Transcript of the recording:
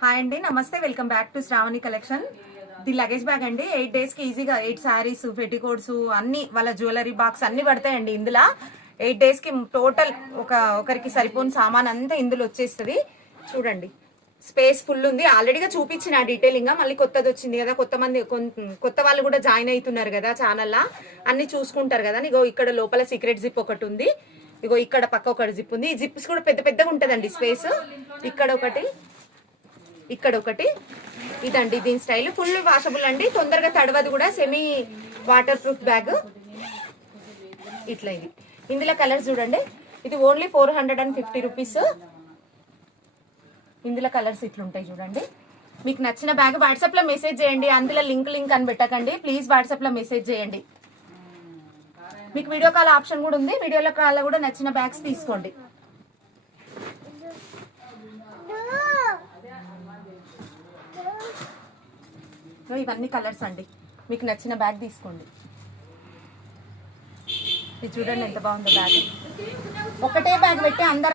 Hi అండి, నమస్తే. Welcome back to Shravani collection. The luggage bag అండి. 8 days కి ఈజీగా 8 శారీస్, పెట్టికోట్స్ అన్ని, వాళ్ళ జ్యువెలరీ బాక్స్ అన్ని పడతాయండి ఇందులో. 8 days కి టోటల్ ఒకరికి సరిపోని సామాన్ అంతా ఇందులో వచ్చేస్తుంది. చూడండి, స్పేస్ ఫుల్ ఉంది. ఆల్రెడీగా చూపించిన డీటెయిలింగ్ మళ్ళీ కొత్తది వచ్చింది కదా, కొత్త వాళ్ళు కూడా జాయిన్ అవుతున్నారు కదా ఛానల్లో, అన్ని చూసుకుంటారు కదా. ఇగో ఇక్కడ లోపల సీక్రెట్ జిప్ ఒకటి ఉంది, ఇగో ఇక్కడ పక్క ఒకటి జిప్ ఉంది. ఈ జిప్స్ కూడా పెద్ద పెద్దగా ఉంటుందండి స్పేస్. ఇక్కడ ఒకటి, ఇక్కడ ఒకటి, ఇదండి దీని స్టైల్. ఫుల్ వాషబుల్ అండి, తొందరగా తడవదు కూడా. సెమీ వాటర్ ప్రూఫ్ బ్యాగ్ ఇట్లా. ఇది ఇందులో కలర్స్ చూడండి. ఇది ఓన్లీ 450 రూపీస్. ఇందులో కలర్స్ ఇట్లుంటాయి చూడండి. మీకు నచ్చిన బ్యాగ్ వాట్సాప్లో మెసేజ్ చేయండి. అందులో లింక్ అని పెట్టకండి ప్లీజ్. వాట్సాప్లో మెసేజ్ చేయండి. మీకు వీడియో కాల్ ఆప్షన్ కూడా ఉంది. వీడియోలో కాల్ కూడా నచ్చిన బ్యాగ్స్ తీసుకోండి. ఇవన్నీ కలర్స్ అండి, మీకు నచ్చిన బ్యాగ్ తీసుకోండి. ఇది చూడండి ఎంత బాగుందో బ్యాగ్. ఒకటే బ్యాగ్ పెట్టి అందరు